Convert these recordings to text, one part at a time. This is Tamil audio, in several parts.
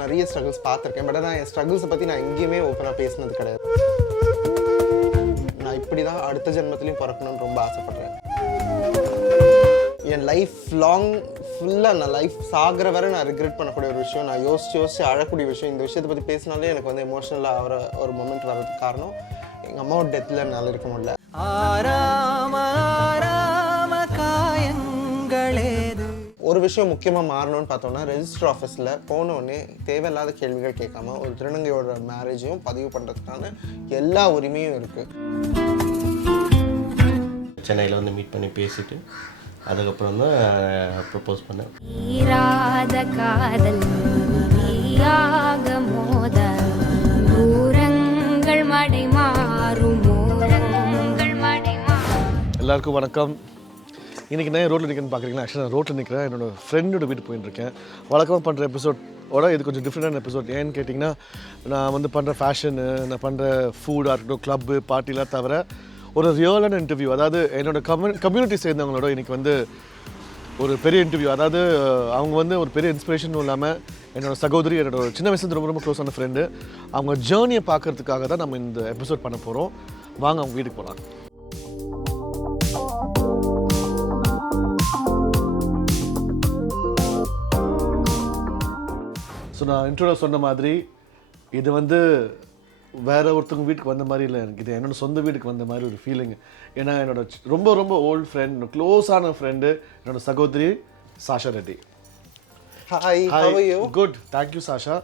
நிறைய ஸ்ட்ரகிள்ஸ் பார்த்துருக்கேன். பட் நான் என் ஸ்ட்ரகிள்ஸை பற்றி நான் எங்கேயுமே ஓப்பனாக பேசினது கிடையாது. நான் இப்படி தான் அடுத்த ஜென்மத்திலையும் பிறக்கணும்னு ரொம்ப ஆசைப்பட்றேன். என் லைஃப் லாங் ஃபுல்லாக நான் லைஃப் சாகிற வரை நான் ரிக்ரெட் பண்ணக்கூடிய ஒரு விஷயம், நான் யோசிச்சு அழக்கூடிய விஷயம். இந்த விஷயத்தை பற்றி பேசினாலே எனக்கு வந்து எமோஷனலாக ஆகிற ஒரு மொமெண்ட் வர்றதுக்கு காரணம் எங்கள் அம்மாவோட டெத்தில் என்னால் இருக்க முடியல. ஒரு விஷயம் முக்கியமாக மாறணும்னு பார்த்தோம்னா, ரெஜிஸ்டர் ஆஃபீஸில் போனோடனே தேவையில்லாத கேள்விகள் கேட்காம ஒரு திருநங்கையோட மேரேஜையும் பதிவு பண்ணுறதுக்கான எல்லா உரிமையும் இருக்குது. சென்னையில் வந்து மீட் பண்ணி பேசிட்டு அதுக்கப்புறம் தான் ப்ரப்போஸ் பண்ணேன். எல்லாருக்கும் வணக்கம். இன்றைக்கி நான் ரோட்டில் நிற்கிறேன்னு பார்க்குறீங்களா? ஆக்சுவலாக நான் ரோட்டில் நிற்கிறேன், என்னோடய ஃப்ரெண்டோட வீட்டு போயிட்டுருக்கேன். வழக்கமாக பண்ணுற எபிசோடோட இது கொஞ்சம் டிஃப்ரெண்டான எபிசோட். ஏன்னு கேட்டிங்கன்னா, நான் வந்து பண்ணுற ஃபேஷனு, நான் பண்ணுற ஃபுட்டாக இருக்கட்டும், கிளப்பு பார்ட்டிலாம் தவிர ஒரு ரியலான இன்டர்வியூ, அதாவது என்னோடய கம்யூனிட்டி சேர்ந்தவங்களோட இன்றைக்கி வந்து ஒரு பெரிய இன்டர்வியூ. அதாவது அவங்க வந்து ஒரு பெரிய இன்ஸ்பிரேஷனும் இல்லாமல் என்னோடய சகோதரி, என்னோட சின்ன வயசுலேருந்து ரொம்ப ரொம்ப க்ளோஸான ஃப்ரெண்டு, அவங்க ஜேர்னியை பார்க்குறதுக்காக தான் நம்ம இந்த எபிசோட் பண்ண போகிறோம். வாங்க அவங்க வீட்டுக்கு போகலாம். ஸோ நான் இன்ட்ரோவில் சொன்ன மாதிரி இது வந்து வேறு ஒருத்தவங்க வீட்டுக்கு வந்த மாதிரி இல்லை, எனக்கு இது என்னோடய சொந்த வீட்டுக்கு வந்த மாதிரி ஒரு ஃபீலிங். ஏன்னா என்னோட ரொம்ப ரொம்ப ஓல்டு ஃப்ரெண்ட், க்ளோஸான ஃப்ரெண்டு, என்னோட சகோதரி Sasha Reddy. Hi, how are you? Good. Thank you, Sasha,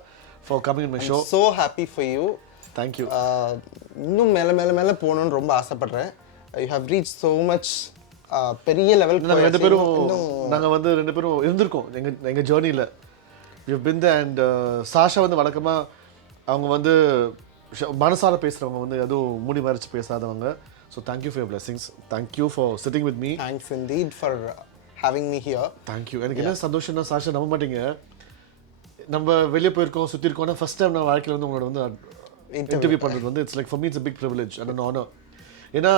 for coming in my show. So happy for you. Thank you. இன்னும் மேலே போகணுன்னு ரொம்ப ஆசைப்பட்றேன். You have reached so much பெரிய லெவலுக்கு. நாங்கள் வந்து ரெண்டு பேரும் இருந்திருக்கோம் எங்கள் ஜேர்னியில். You been the and Sasha வந்து வழக்கமாக அவங்க வந்து மனசார பேசுகிறவங்க, வந்து எதுவும் மூடி மறைச்சு பேசாதவங்க. So thank you for your blessings. Thank you for sitting with me. Thanks indeed for having me here. Thank you. எனக்கு என்ன சந்தோஷம்னா, சாஷா நம்ப மாட்டீங்க, நம்ம வெளியே போயிருக்கோம், சுற்றி இருக்கோம்னா ஃபஸ்ட் டைம் நான் வாழ்க்கையில் வந்து உங்களோட வந்து இன்டர்வியூ பண்ணுறது வந்து it's like for me it's a big privilege and an honor. ஏன்னா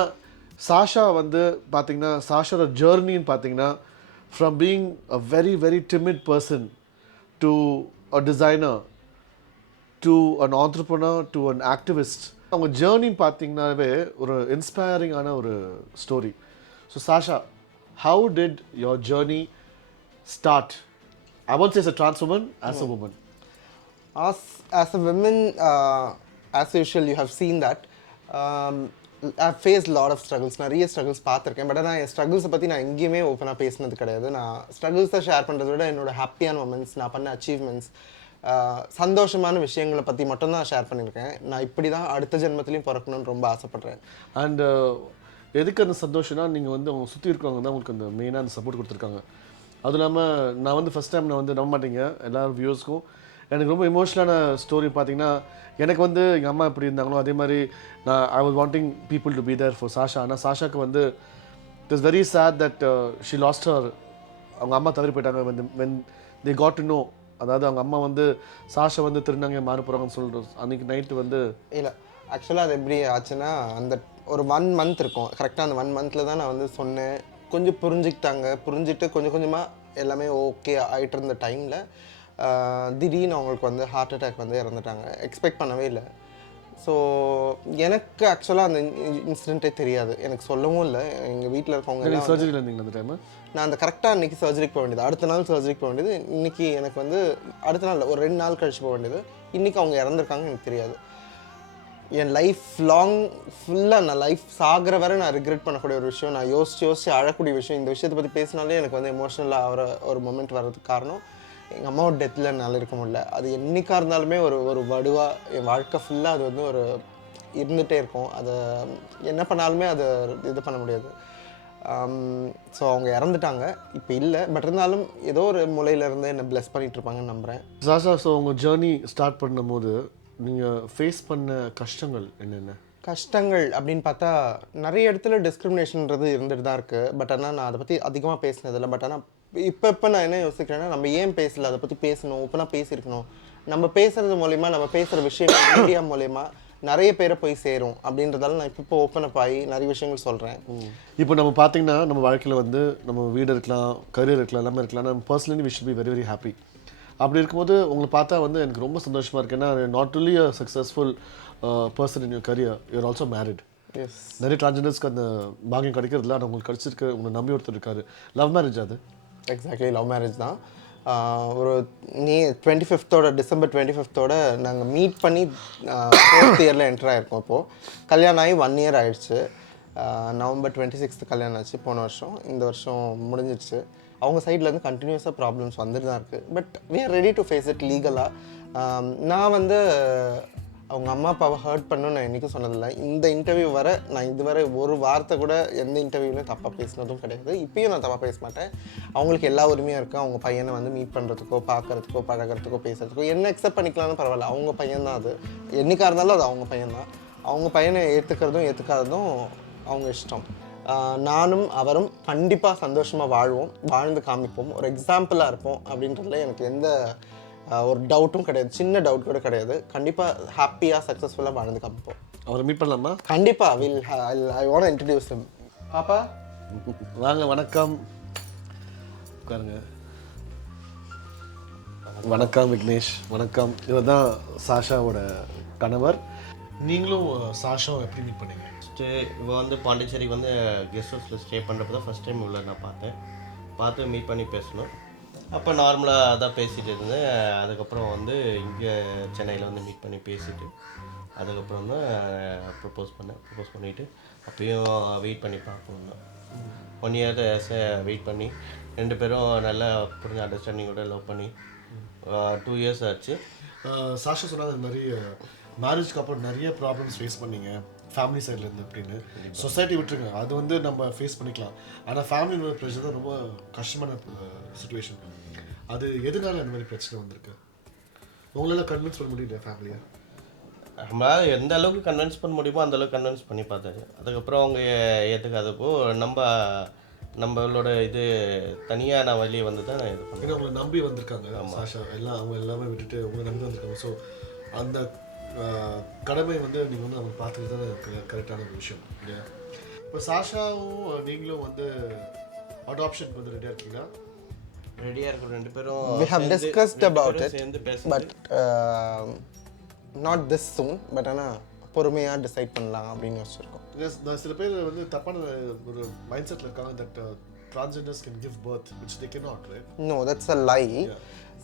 சாஷா வந்து பார்த்தீங்கன்னா, சாஷாவோட ஜேர்னின்னு பார்த்தீங்கன்னா, from being a very very timid person to a designer to an entrepreneur to an activist. அவங்க ஜேர்னின்னு பார்த்தீங்கன்னாவே ஒரு இன்ஸ்பைரிங்கான ஒரு story. So Sasha, how did your journey start? I won't say as a trans woman, as a woman. As a woman, as usual, you have seen that. I've faced a lot of struggles. நிறைய ஸ்ட்ரகிள்ஸ் பார்த்துருக்கேன். பட் நான் என் ஸ்ட்ரகிள்ஸை பற்றி நான் எங்கேயுமே ஓப்பனாக பேசினது கிடையாது. நான் ஸ்ட்ரகிள்ஸை ஷேர் பண்ணுறத விட என்னோட ஹாப்பியான மொமெண்ட்ஸ், நான் பண்ண அச்சீவ்மெண்ட்ஸ், சந்தோஷமான விஷயங்களை பற்றி மட்டும்தான் ஷேர் பண்ணியிருக்கேன். நான் இப்படி தான் அடுத்த ஜென்மத்திலையும் பிறக்கணும்னு ரொம்ப ஆசைப்பட்றேன். அண்ட் எதுக்கு அந்த சந்தோஷம்னா, நீங்கள் வந்து அவங்க சுற்றி இருக்கிறவங்க தான் உங்களுக்கு அந்த மெயினாக அந்த சப்போர்ட் கொடுத்துருக்காங்க. அதுவும் இல்லாமல் நான் வந்து ஃபஸ்ட் டைம் நான் வந்து நம்ப மாட்டீங்க, எல்லாரும் வியூவர்ஸ்க்கும் எனக்கு ரொம்ப எமோஷனலான ஸ்டோரி பார்த்தீங்கன்னா, எனக்கு வந்து எங்கள் அம்மா எப்படி இருந்தாங்களோ அதே மாதிரி நான் I was wanting people to be there for Sasha. ஆனால் சாஷாவுக்கு வந்து it is very sad that she lost her. அவங்க அம்மா தவறி போயிட்டாங்க. When they got to know, அதாவது அவங்க அம்மா வந்து சாஷா வந்து திருநங்கை மாற போகிறாங்கன்னு சொல்கிறோம் அன்றைக்கி நைட்டு வந்து. இல்லை, ஆக்சுவலாக அது எப்படி ஆச்சுன்னா, அந்த ஒரு 1 month இருக்கும் கரெக்டாக. அந்த 1 monthல தான் நான் வந்து சொன்னேன். கொஞ்சம் புரிஞ்சுட்டு கொஞ்சம் கொஞ்சமாக எல்லாமே ஓகே ஆகிட்டு இருந்த டைமில் திடீர்னு அவங்களுக்கு வந்து ஹார்ட் அட்டாக் வந்து இறந்துட்டாங்க. எக்ஸ்பெக்ட் பண்ணவே இல்லை. ஸோ எனக்கு ஆக்சுவலாக அந்த இன்சிடென்ட்டே தெரியாது, எனக்கு சொல்லவும் இல்லை. எங்கள் வீட்டில் இருக்கவங்க சர்ஜரியில் இருந்தீங்க அந்த டைமு. நான் அந்த கரெக்டாக அன்றைக்கி சர்ஜரிக்கு போக வேண்டியது, அடுத்த நாள் சர்ஜரிக்கு போக வேண்டியது. இன்றைக்கி எனக்கு வந்து அடுத்த நாள் ஒரு 2 நாள் கழிச்சு போக வேண்டியது. இன்றைக்கி அவங்க இறந்துருக்காங்க, எனக்கு தெரியாது. என் லைஃப் லாங் ஃபுல்லாக நான் லைஃப் சாகிற வரை நான் ரிக்ரெட் பண்ணக்கூடிய ஒரு விஷயம், நான் யோசிச்சு அழக்கூடிய விஷயம். இந்த விஷயத்தை பற்றி பேசினாலே எனக்கு வந்து எமோஷனலாக ஆகிற ஒரு மொமெண்ட் வர்றதுக்கு காரணம் எங்கள் அம்மாவோட டெத்தில் என்னால் இருக்க முடியல. அது என்றைக்காக இருந்தாலுமே ஒரு வடுவாக என் வாழ்க்கை ஃபுல்லாக அது வந்து ஒரு இருந்துகிட்டே இருக்கும். அதை என்ன பண்ணாலுமே அதை இது பண்ண முடியாது. ஸோ அவங்க இறந்துட்டாங்க, இப்போ இல்லை. பட் இருந்தாலும் ஏதோ ஒரு மூலையிலேருந்து என்னை பிளஸ் பண்ணிகிட்ருப்பாங்கன்னு நம்புகிறேன். சாஷா, ஸோ உங்கள் ஜேர்னி ஸ்டார்ட் பண்ணும்போது நீங்கள் ஃபேஸ் பண்ண கஷ்டங்கள் என்னென்ன? கஷ்டங்கள் அப்படின்னு பார்த்தா நிறைய இடத்துல டிஸ்கிரிமினேஷன்ன்றது இருந்துட்டு தான் இருக்குது. பட் ஆனால் நான் அதை பற்றி அதிகமாக பேசினதில்லை. பட் ஆனால் இப்போ நான் என்ன யோசிக்கிறேன்னா, நம்ம ஏன் பேசல, அதை பற்றி பேசணும், ஓப்பனாக பேசியிருக்கணும். நம்ம பேசுகிறது மூலிமா, நம்ம பேசுகிற விஷயங்கள் மீடியா மூலிமா நிறைய பேரை போய் சேரும் அப்படின்றதால நான் இப்போ ஓப்பன் அப் ஆகி நிறைய விஷயங்கள் சொல்கிறேன். இப்போ நம்ம பார்த்தீங்கன்னா, நம்ம வாழ்க்கையில் வந்து நம்ம வீடு இருக்கலாம், கரியர் இருக்கலாம், எல்லாமே இருக்கலாம். நம்ம personally we should be very very happy. அப்படி இருக்கும்போது உங்களை பார்த்தா வந்து எனக்கு ரொம்ப சந்தோஷமாக இருக்குது. ஏன்னா not only a successful person in your career, you're also married. Yes, நிறைய டிரான்ஜெண்டர்ஸ்க்கு அந்த பாகியம் கிடைக்கிறதுல ஆனால் உங்களுக்கு கிடச்சிருக்கு. உங்களை நம்பி ஒருத்தர் இருக்காரு. லவ் மேரேஜ் அது? எக்ஸாக்ட்லி லவ் மேரேஜ் தான். ஒரு டிசம்பர் 25 நாங்கள் மீட் பண்ணி 4th இயரில் என்டர் ஆகிருக்கோம். இப்போது கல்யாணம் ஆகி 1 year ஆகிடுச்சு. November 26 கல்யாணம் ஆச்சு போன வருஷம். இந்த வருஷம் முடிஞ்சிடுச்சு. அவங்க சைட்லேருந்து கண்டினியூஸாக ப்ராப்ளம்ஸ் வந்துட்டு தான் இருக்குது. But we are ready to face it லீகலாக. நான் வந்து அவங்க அம்மா அப்பாவை ஹர்ட் பண்ணணும்னு நான் என்றைக்கும் சொன்னதில்லை. இந்த இன்டர்வியூ வர நான் இதுவரை ஒரு வார்த்தை கூட எந்த இன்டர்வியூலையும் தப்பாக பேசினதும் கிடையாது. இப்பயும் நான் தப்பாக பேச மாட்டேன். அவங்களுக்கு எல்லா உரிமையும் இருக்குது. அவங்க பையனை வந்து மீட் பண்ணுறதுக்கோ, பார்க்குறதுக்கோ, பழகிறதுக்கோ, பேசுறதுக்கோ என்ன அக்செப்ட் பண்ணிக்கலாம்னு பரவாயில்ல. அவங்க பையன் தான் அது. என்றைக்காக இருந்தாலும் அது அவங்க பையன்தான். அவங்க பையனை ஏற்றுக்கிறதும் ஏற்றுக்காததும் அவங்க இஷ்டம். நானும் அவரும் கண்டிப்பாக சந்தோஷமாக வாழ்வோம், வாழ்ந்து காமிப்போம், ஒரு எக்ஸாம்பிளாக இருப்போம் அப்படின்றதுல எனக்கு எந்த ஒரு டவுட்டும் கிடையாது. சின்ன டவுட் கூட கிடையாது. கண்டிப்பாக ஹாப்பியாக சக்ஸஸ்ஃபுல்லாக வாழ்ந்து காமிப்போம். அவரை மீட் பண்ணலாமா? கண்டிப்பாக ஐ வாண்ட் இன்ட்ரடியூஸ் ஹிம். பாப்பா வாங்க. வணக்கம், உட்காருங்க. வணக்கம் விக்னேஷ். வணக்கம். இவர் தான் சாஷாவோட கணவர். நீங்களும் சாஷாவை எப்படி மீட் பண்ணீங்க? ஃபஸ்ட்டு இவள் வந்து பாண்டிச்சேரி வந்து கெஸ்ட் ஹவுஸில் ஸ்டே பண்ணுறப்ப தான் ஃபஸ்ட் டைம் உள்ள நான் பார்த்து மீட் பண்ணி பேசணும். அப்போ நார்மலாக தான் பேசிகிட்டு இருந்தேன். அதுக்கப்புறம் வந்து இங்கே சென்னையில் வந்து மீட் பண்ணி பேசிவிட்டு அதுக்கப்புறம் தான் ப்ரப்போஸ் பண்ணிவிட்டு அப்பயும் வெயிட் பண்ணி பார்க்கணும். 1 year வெயிட் பண்ணி 2 பேரும் நல்லா புரிஞ்ச அண்டர்ஸ்டாண்டிங்கோட லவ் பண்ணி 2 years ஆச்சு. சாஷா சொன்னாங்க நிறைய மேரேஜ்க்கு அப்புறம் நிறைய ப்ராப்ளம்ஸ் ஃபேஸ் பண்ணீங்க ஃபேமிலி சைட்லேருந்து அப்படின்னு. சொசைட்டி விட்டுருங்க, அது வந்து நம்ம ஃபேஸ் பண்ணிக்கலாம். ஆனால் ஃபேமிலியோட ப்ரெஷர் தான் ரொம்ப கஷ்டமான சுச்சுவேஷன். அது எதனால அந்த மாதிரி பிரச்சனை வந்திருக்கு? உங்களால் கன்வின்ஸ் பண்ண முடியல ஃபேமிலியை? நம்மளால் எந்த அளவுக்கு கன்வின்ஸ் பண்ண முடியுமோ அந்தளவுக்கு கன்வின்ஸ் பண்ணி பார்த்தாரு. அதுக்கப்புறம் அவங்க ஏற்றுக்காதப்போ நம்மளோட இது தனியாக நான் வெளியே வந்து தான் நான் இது பண்ணேன். ஏன்னா உங்களை நம்பி வந்திருக்காங்க சாஷா, எல்லாம் அவங்க எல்லாமே விட்டுட்டு உங்களை நம்பி வந்திருக்காங்க. ஸோ அந்த கடமை வந்து நீங்கள் வந்து அவங்க பார்த்துட்டு தான் கரெக்டான ஒரு விஷயம் இல்லையா? இப்போ சாஷாவும் நீங்களும் வந்து அடாப்ஷன் வந்து ரெடியாக இருக்கீங்களா? ரெடியாக இருக்கும் 2 பேரும். We have discussed about it, சேர்ந்து but not this soon. But ஆனால் பொறுமையாக டிசைட் பண்ணலாம் அப்படின்னு யோசிச்சிருக்கோம். நான் சில பேர் வந்து தப்பான ஒரு மைண்ட் செட்டில் இருக்காங்க that transgenders can give birth which they cannot, right? No, that's a lie.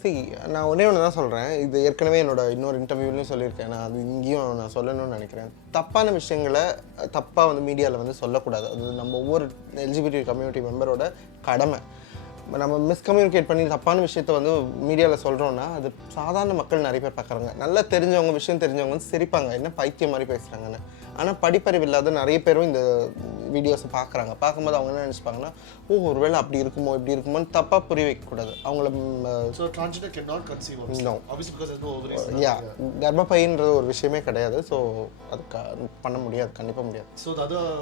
See, நான் ஒன்று தான் சொல்கிறேன். இது ஏற்கனவே என்னோட இன்னொரு இன்டர்வியூலையும் சொல்லியிருக்கேன். நான் அது இங்கேயும் நான் சொல்லணும்னு நினைக்கிறேன். தப்பான விஷயங்களை தப்பாக வந்து மீடியாவில் வந்து சொல்லக்கூடாது. அது நம்ம ஒவ்வொரு LGBT கம்யூனிட்டி மெம்பரோட கடமை. நம்ம மிஸ்கம்யூனிகேட் பண்ணி தப்பான விஷயத்த வந்து மீடியாவில் சொல்கிறோன்னா அது சாதாரண மக்கள் நிறைய பேர் பார்க்குறாங்க. நல்லா தெரிஞ்சவங்க, விஷயம் தெரிஞ்சவங்க வந்து சிரிப்பாங்க, என்ன பைத்தியம் மாதிரி பேசுகிறாங்கன்னு. ஆனால் படிப்பறிவு இல்லாத நிறைய பேரும் இந்த வீடியோஸை பார்க்குறாங்க. பார்க்கும்போது அவங்க என்ன நினச்சிப்பாங்கன்னா, ஒருவேளை அப்படி இருக்குமோ இப்படி இருக்குமோன்னு தப்பாக புரிய வைக்கக்கூடாது அவங்கள. So transgender cannot conceive obviously. No. Obviously because there's no ovaries. கர்ப்பப்பைன்றது ஒரு விஷயமே கிடையாது. ஸோ அது பண்ண முடியாது, கண்டிப்பாக முடியாது. So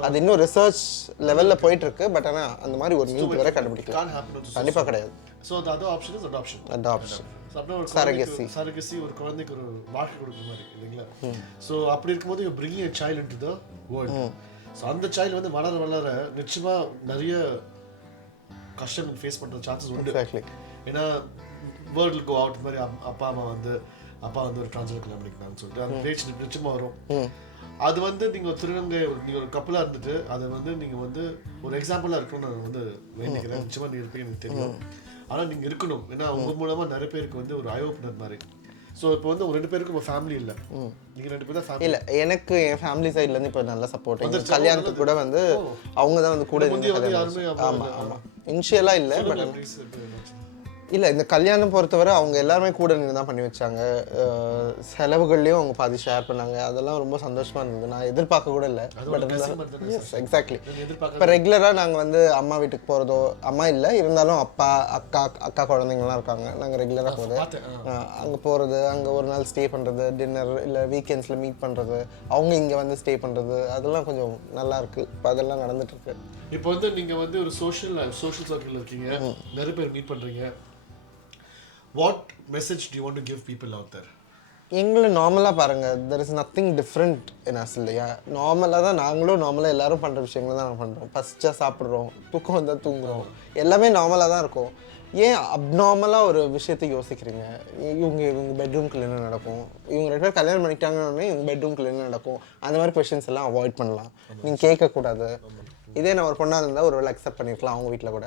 அது இன்னும் ரிசர்ச் லெவலில் போயிட்டுருக்கு. பட் ஆனால் அந்த மாதிரி ஒரு நியூஸ் வரை கண்டுபிடிக்கலாம். can't happen to கண்டிப்பாக கிடையாது. So the other option is adoption. Adoption, surrogacy ஒரு குழந்தைக்கு ஒரு வாழ்க்கை கொடுக்குற மாதிரி இல்லைங்களா? ஸோ அப்படி இருக்கும்போது you bringing a child into the world. So அந்த சைல்டு வந்து வளர வளர நிச்சயமாக நிறைய கஷ்டங்கள் ஃபேஸ் பண்ணுற சான்சஸ் உண்டு. ஏன்னா வேர்ல்டு கோ அவுட் மாதிரி அப்பா வந்து ஒரு டிரான்ஸ்ஜெண்டர் கல்யாணம் பண்ணிக்கிறாங்கன்னு சொல்லிட்டு அந்த பேச்சு நிச்சயமாக வரும். அது வந்து நீங்கள் நீங்கள் ஒரு கப்பலாக இருந்துட்டு அதை வந்து நீங்கள் வந்து ஒரு எக்ஸாம்பிளாக இருக்கணும்னு நான் வந்து வேண்டிக்கிறேன். நிச்சயமாக நீங்கள் இருப்பீங்க எனக்கு தெரியும். ஆனால் நீங்கள் இருக்கணும். ஏன்னா உங்கள் மூலமாக நிறைய பேருக்கு வந்து ஒரு ஐ ஓப்பனர் மாதிரி. ஸோ இப்போ வந்து ஒரு 2 பேருக்கு உங்கள் ஃபேமிலி இல்லை, நீங்கள் 2 பேர் தான் ஃபேமிலி. இல்லை, எனக்கு என் ஃபேமிலி சைட்லேருந்து இப்போ நல்ல சப்போர்ட். எங்கள் கல்யாணத்துக்கு கூட வந்து அவங்க தான் வந்து கூட யாருமே. ஆமாம் ஆமாம், இனிஷியலாக இல்லை. பட் இல்லை, இந்த கல்யாணம் பொறுத்தவரை அவங்க எல்லாருமே கூட நின்று தான் பண்ணி வச்சாங்க. செலவுகள்லையும் அவங்க பாதி ஷேர் பண்ணாங்க. அதெல்லாம் ரொம்ப சந்தோஷமாக இருந்தது. நான் எதிர்பார்க்க கூட இல்லை. But yes, exactly. இப்போ ரெகுலராக நாங்கள் வந்து அம்மா வீட்டுக்கு போகிறதோ, அம்மா இல்லை இருந்தாலும் அப்பா அக்கா குழந்தைங்கள்லாம் இருக்காங்க. நாங்கள் ரெகுலராக போகுது அங்கே போகிறது, அங்கே ஒரு நாள் ஸ்டே பண்ணுறது, டின்னர் இல்லை வீக்கெண்ட்ஸில் மீட் பண்ணுறது, அவங்க இங்கே வந்து ஸ்டே பண்ணுறது, அதெல்லாம் கொஞ்சம் நல்லா இருக்குது. இப்போ அதெல்லாம் நடந்துட்டுருக்கு. இப்போ வந்து நீங்கள் வந்து ஒரு சோஷியல் சர்க்கிளில் இருக்கீங்க, நிறைய பேர் மீட் பண்ணுறீங்க. What message do you want to give people out there? எங்களை நார்மலாக பாருங்கள். There is nothing different in us இல்லையா? நார்மலாக தான் நாங்களும் நார்மலாக எல்லோரும் பண்ணுற விஷயங்களை தான் நாங்கள் பண்ணுறோம். பசிச்சா சாப்பிட்றோம், தூக்கம் வந்தால் தூங்குறோம், எல்லாமே நார்மலாக தான் இருக்கும். ஏன் அப்நார்மலாக ஒரு விஷயத்தை யோசிக்கிறீங்க? இவங்க பெட்ரூம்குள்ள என்ன நடக்கும், இவங்க 2 பேர் கல்யாணம் பண்ணிட்டாங்கன்னு இவங்க பெட்ரூம்குள்ள என்ன நடக்கும், அந்த மாதிரி கொஷின்ஸ் எல்லாம் அவாய்ட் பண்ணலாம். நீங்கள் கேட்கக்கூடாது. இதே நான் ஒரு பொண்ணாக இருந்தால் ஒரு வேளை அக்செப்ட் பண்ணியிருக்கலாம் அவங்க வீட்டில் கூட.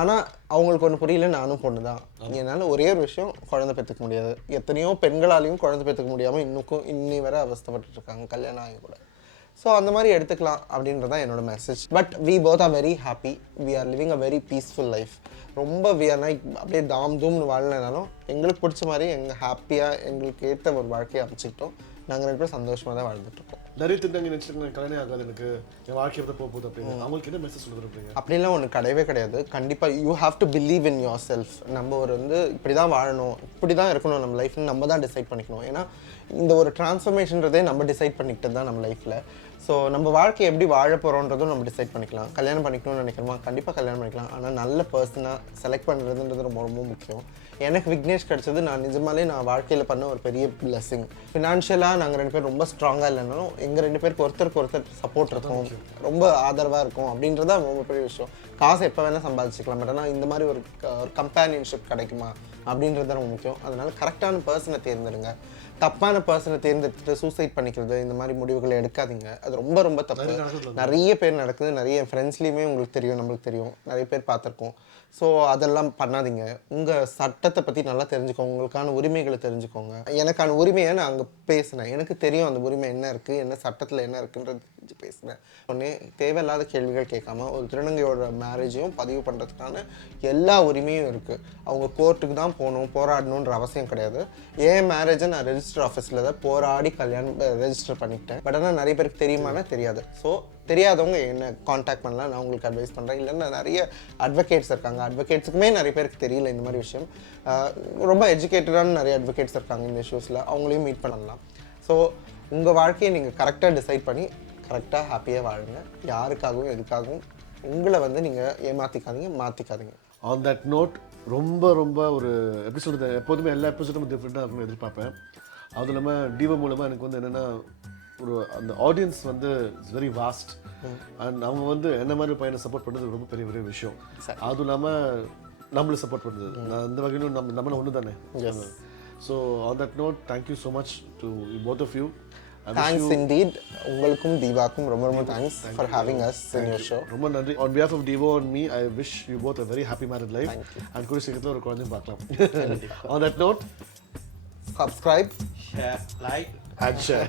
ஆனால் அவங்களுக்கு ஒன்று புரியல, நானும் பொண்ணு தான். என்னால் ஒரே ஒரு விஷயம், குழந்தை பெற்றுக்க முடியாது. எத்தனையோ பெண்களாலையும் குழந்தை பெற்றுக்க முடியாமல் இன்னி வரை அவஸ்தைப்பட்டு இருக்காங்க கல்யாணம் ஆகி கூட. ஸோ அந்த மாதிரி எடுத்துக்கலாம் அப்படின்றது தான் என்னோட message. But we both are very happy. We are living a very peaceful life. ரொம்ப வி ஆர் லைக் அப்படியே தூம்னு வாழலைனாலும் எங்களுக்கு பிடிச்ச மாதிரி எங்கள் ஹாப்பியாக எங்களுக்கு ஏற்ற ஒரு வாழ்க்கையை அமைச்சிக்கிட்டோம். நாங்கள் 2 பேரும் சந்தோஷமாக தான் வாழ்ந்துட்டுருக்கோம். நிறைய திட்டங்க நினச்சிட்டு கல்யாணம் ஆகாது எனக்கு, என் வாழ்க்கை எப்படி போக போகுது அப்படின்னு அவங்களுக்கு என்ன மெசேஜ் சொல்லுறீங்க? அப்படின்லாம் ஒன்று கிடையவே கிடையாது. கண்டிப்பாக you have to believe in your self. நம்ம ஒரு இப்படி தான் வாழணும், இப்படி தான் இருக்கணும் நம்ம லைஃப்னு நம்ம தான் டிசைட் பண்ணிக்கணும். ஏன்னா இந்த ஒரு டிரான்ஸ்ஃபர்மேஷன்றதே நம்ம டிசைட் பண்ணிக்கிட்டு தான் நம்ம லைஃப்பில். ஸோ நம்ம வாழ்க்கையை எப்படி வாழ போகிறோன்றதும் நம்ம டிசைட் பண்ணிக்கலாம். கல்யாணம் பண்ணிக்கணும்னு நினைக்கிறோமா, கண்டிப்பாக கல்யாணம் பண்ணிக்கலாம். ஆனால் நல்ல பர்சனாக செலக்ட் பண்ணுறதுன்றது ரொம்ப ரொம்ப முக்கியம். எனக்கு விக்னேஷ் கிடச்சது நான் நிஜமாலே நான் வாழ்க்கையில் பண்ண ஒரு பெரிய பிளெஸிங். ஃபினான்ஷியலாக நாங்கள் 2 பேரும் ரொம்ப ஸ்ட்ராங்காக இல்லைனாலும் எங்கள் 2 பேருக்கு ஒருத்தர் சப்போர்ட் இருக்கும், ரொம்ப ஆதரவாக இருக்கும். அப்படின்றத ரொம்ப பெரிய விஷயம். காசு எப்போ வேணால் சம்பாதிச்சிக்கலாம், பட் ஆனால் இந்த மாதிரி ஒரு கம்பேனியன்ஷிப் கிடைக்குமா அப்படின்றது ரொம்ப முக்கியம். அதனால் கரெக்டான பர்சனை தேர்ந்தெடுங்க. தப்பான பர்சனை தேர்ந்தெடுத்துட்டு சூசைட் பண்ணிக்கிறது, இந்த மாதிரி முடிவுகளை எடுக்காதீங்க. அது ரொம்ப ரொம்ப தப்பு. நிறைய பேர் நடக்குது. நிறைய ஃப்ரெண்ட்ஸ்லேயுமே உங்களுக்கு தெரியும், நம்மளுக்கு தெரியும், நிறைய பேர் பார்த்துருக்கோம். ஸோ அதெல்லாம் பண்ணாதீங்க. உங்கள் சட்டத்தை பற்றி நல்லா தெரிஞ்சுக்கோங்க, உங்களுக்கான உரிமைகளை தெரிஞ்சுக்கோங்க. எனக்கான உரிமையை நான் அங்கே பேசினேன். எனக்கு தெரியும் அந்த உரிமை என்ன இருக்குது, என்ன சட்டத்தில் என்ன இருக்குன்றது பேசினேன். ஒன்றே தேவையில்லாத கேள்விகள் கேட்காம ஒரு திருநங்கையோட மேரேஜையும் பதிவு பண்ணுறதுக்கான எல்லா உரிமையும் இருக்குது. அவங்க கோர்ட்டுக்கு தான் போகணும், போராடணுன்ற அவசியம் கிடையாது. ஏன் மேரேஜை நான் ரெஜிஸ்டர் ஆஃபீஸில் தான் போராடி ரெஜிஸ்டர் பண்ணிக்கிட்டேன். பட் ஆனால் நிறைய பேருக்கு தெரியுமானா தெரியாது. ஸோ தெரியாதவங்க என்ன காண்டாக்ட் பண்ணலாம், நான் உங்களுக்கு அட்வைஸ் பண்ணுறேன். இல்லைன்னா நிறைய அட்வொகேட்ஸ் இருக்காங்க. அட்வொகேட்ஸுக்குமே நிறைய பேருக்கு தெரியல இந்த மாதிரி விஷயம். ரொம்ப எஜுகேட்டடான நிறைய அட்வொகேட்ஸ் இருக்காங்க இந்த இஷ்யூஸில். அவங்களையும் மீட் பண்ணலாம். ஸோ உங்கள் வாழ்க்கையை நீங்கள் கரெக்டாக டிசைட் பண்ணி கரெக்டாக ஹாப்பியாக வாழுங்க. யாருக்காகவும் எதுக்காகவும் உங்களை நீங்கள் ஏமாற்றிக்காதீங்க, மாற்றிக்காதீங்க. ஆன் தட் நோட் ரொம்ப ரொம்ப ஒரு எப்படி சொல்கிறது, எப்போதுமே எல்லா எபிசோடும் டிஃப்ரெண்ட்டாக இருக்குன்னு எதிர்பார்ப்பேன். அதுவும் இல்லாமல் டிவோ மூலமாக எனக்கு என்னென்னா ஒரு அந்த audience it's very vast. And அவங்க என்ன மாதிரி பையனை சப்போர்ட் பண்ணுறது ரொம்ப பெரிய பெரிய விஷயம். அதுவும் இல்லாமல் நம்மளை சப்போர்ட் பண்ணுறது அந்த வகையிலும் நம்மள ஒன்று தானே. So on that note thank you so much to both of you. Thanks indeed. உங்களுக்கும் தீவாக்கும் ரொம்ப ரொம்ப thanks for having us in your show. ரொம்ப நன்றி. On behalf of Devo and me, I wish you both a very happy married life. And கூடிய சீக்கிரத்தில் ஒரு குழந்தையும் பார்க்கலாம். On that note, subscribe, share, like and share.